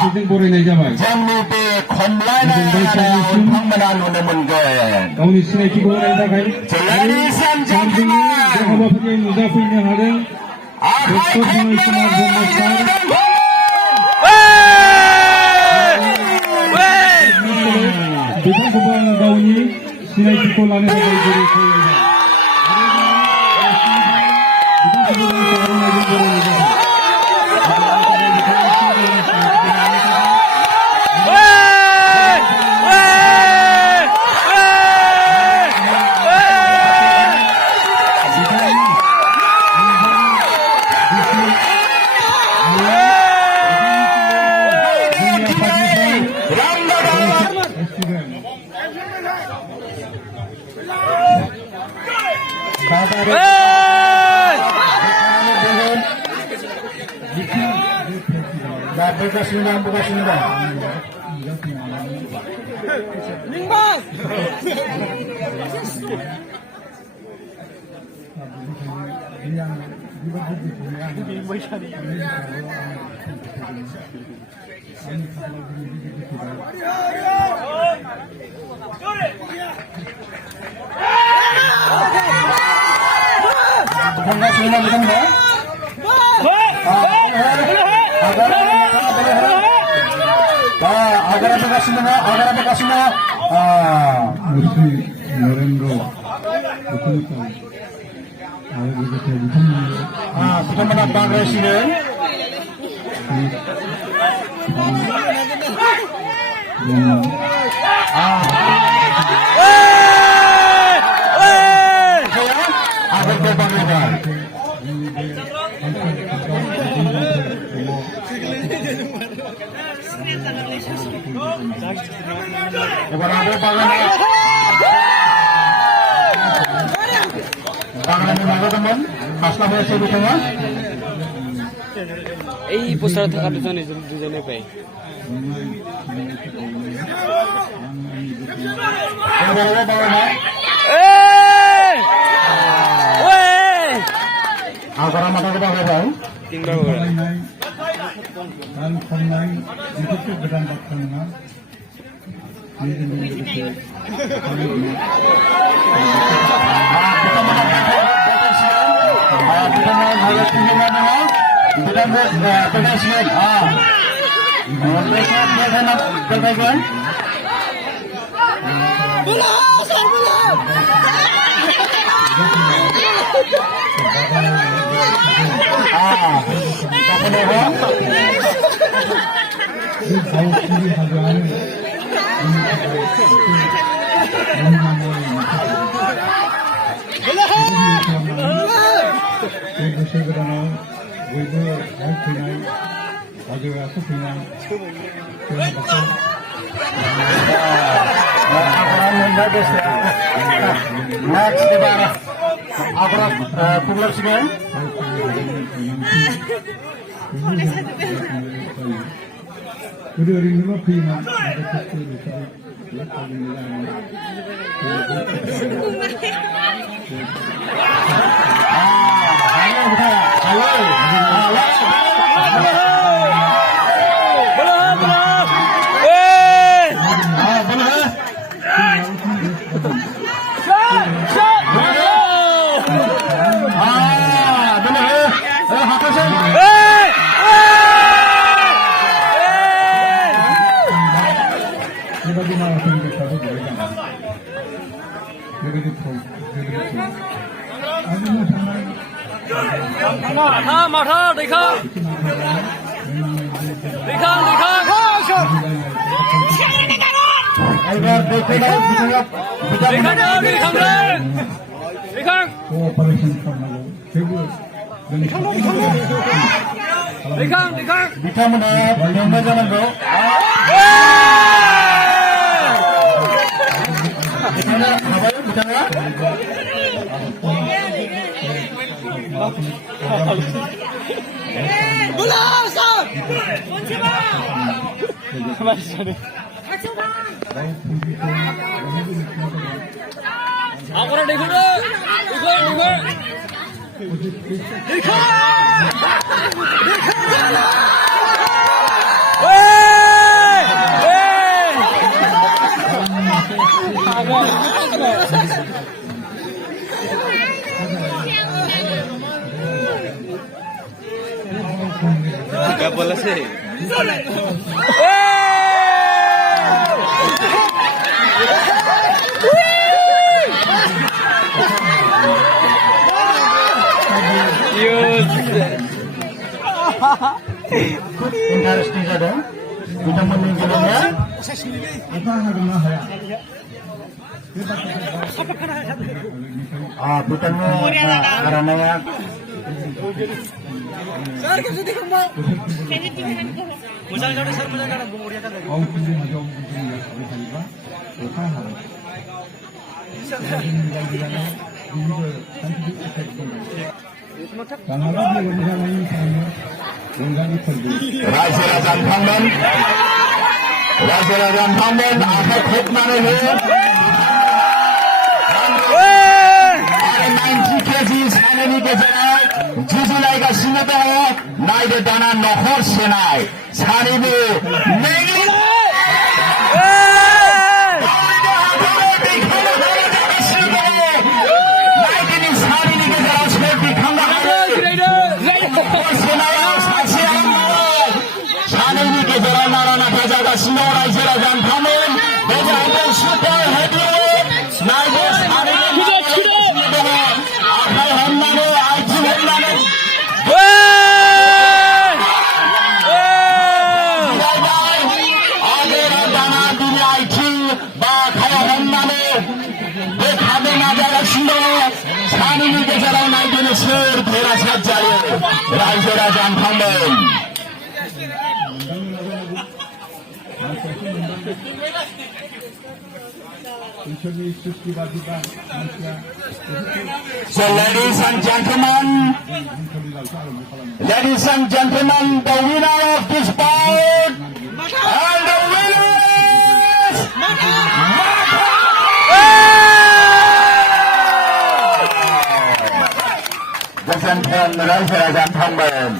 बेजों बरायनाय जाबाय जोंनि बे खमलायनाय नोंथांमोना नुनो मोनगोन गावनि सिनायथिखौ होनायनि थाखाय जोंनि बे हाबाफारियाव नुजाफैनो हादों डक्टर सनय कुमार ब्रह्म सार बिथांखौबो आङो गावनि सिनायथिखौ लानो थाखाय जेरै खावलायबाय बिथांखौबो गांसे आर'नाइजों बरायनाय जाबाय Bagaimana Bang Presiden? Agar berbanggakan. teman paslah saya di tengah poster থাকা দুজনে পাই Agora mata ke bawah bang. Tinggal orang. Dan pernah itu beran bakternya. Kita mau harus tinggal mana? Kita mau potensial. Mereka dia nak berbagai. Bola, sar bola. Apa nama? Next di mana? Apa publik sini? Udah rindu prima. Mata, देखा Bisa mendapat nomor jalan bro. Bola, sar. Agora देखो देखो Gabol আছে Interesting ada. Kita menunjukkannya. Bukan karena Sir, kasi di ko ma... Raja Pangmen akan khutbah ini. 90 kg সামনে গেছায় জুজুলাইগা সিনেতে নাইদে দানা নহর সেনায় সারিবে নেই রাইজেরা জান থামবেন So ladies and gentlemen, the winner of this bout and the winner is Jason Raja Jahan Thangben.